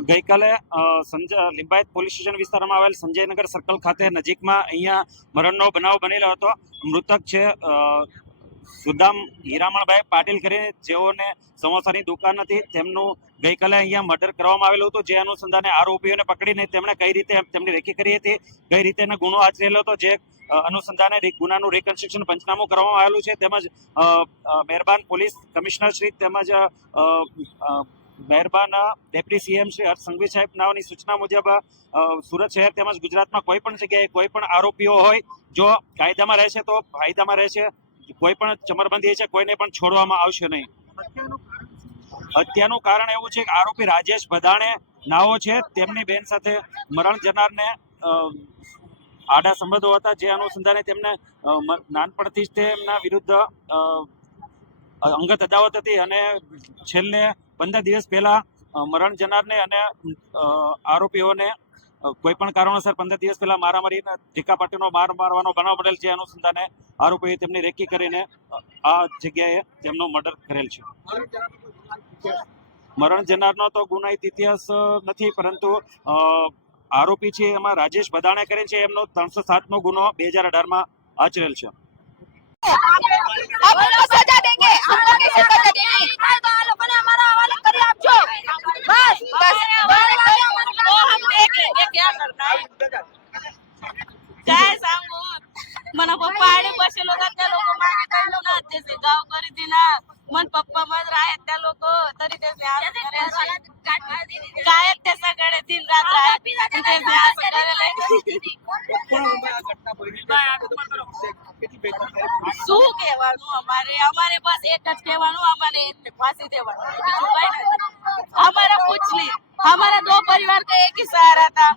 ગઈકાલે Limbayat police station વિસ્તારમાં આવેલ સંજયનગર સર્કલ ખાતે નજીકમાં અહીંયા મરણનો બનાવ બનેલો હતો. મૃતક છે સુદામ હીરામણભાઈ પાટીલ કરીને, જેઓને સમોસાની દુકાન હતી. તેમનું ગઈકાલે અહીંયા મર્ડર કરવામાં આવેલું હતું, જે અનુસંધાને આરોપીઓને પકડીને તેમણે કઈ રીતે તેમની રેકી કરી હતી, કઈ રીતે ગુનો આચરેલો હતો, જે અનુસંધાને ગુનાનું રિકન્સ્ટ્રક્શન પંચનામું કરવામાં આવેલું છે. તેમજ મહેરબાન પોલીસ કમિશનર શ્રી તેમજ મહેરબાન ડેપ્યુટી સીએમ શ્રી હર્ષ સંઘવી સાહેબ નાઓની સૂચના મુજબ સુરત શહેર તેમજ ગુજરાતમાં કોઈ પણ જગ્યાએ કોઈ પણ આરોપીઓ હોય, જો કાયદામાં રહેશે તો ફાયદામાં રહેશે, કોઈ પણ ચમરબંધી છે, કોઈને પણ છોડવામાં આવશે નહીં. હત્યાનું કારણ એવું છે કે આરોપી રાજેશ ભદાણે નાઓ છે, તેમની બેન સાથે મરણ જનારને આડા સંબંધો હતા, જે અનુસંધાને તેમને નાનપણથી જ તેમના વિરુદ્ધ અંગત અદાવત હતી અને છેલ્લે 15 દિવસ પહેલા મરણ જનારને અને આરોપીઓને કોઈ પણ કારણોસર 15 દિવસ પહેલા મારામારીને ટીકાપાટીનો માર મારવાનો બનાવ બનેલ છે. અનુસંધાને આરોપીએ તેમની રેકી કરીને આ જગ્યાએ તેમનો મર્ડર કરેલ છે. મરણ જનારનો તો ગુનાહિત ઇતિહાસ નથી, પરંતુ આરોપી છે એમાં રાજેશ ભદાણે કરે છે, એમનો 307નો ગુનો 2018માં આચરેલ છે. काय सांगू मला पप्पा आणि बसेलो का त्या लोक मागे काढलो ना त्याचे गाव करीती ना मन पप्पा मज राहत त्या लोक तरी त्याचे काय त्या सगळे दिन रात શું કહેવાનું અમારે બસ એક જ કહેવાનું, અમારે ફાંસી દેવાનું, બીજું કઈ નથી. हमारा कुछ नहीं, हमारा 2 परिवार का एक ही सहारा था.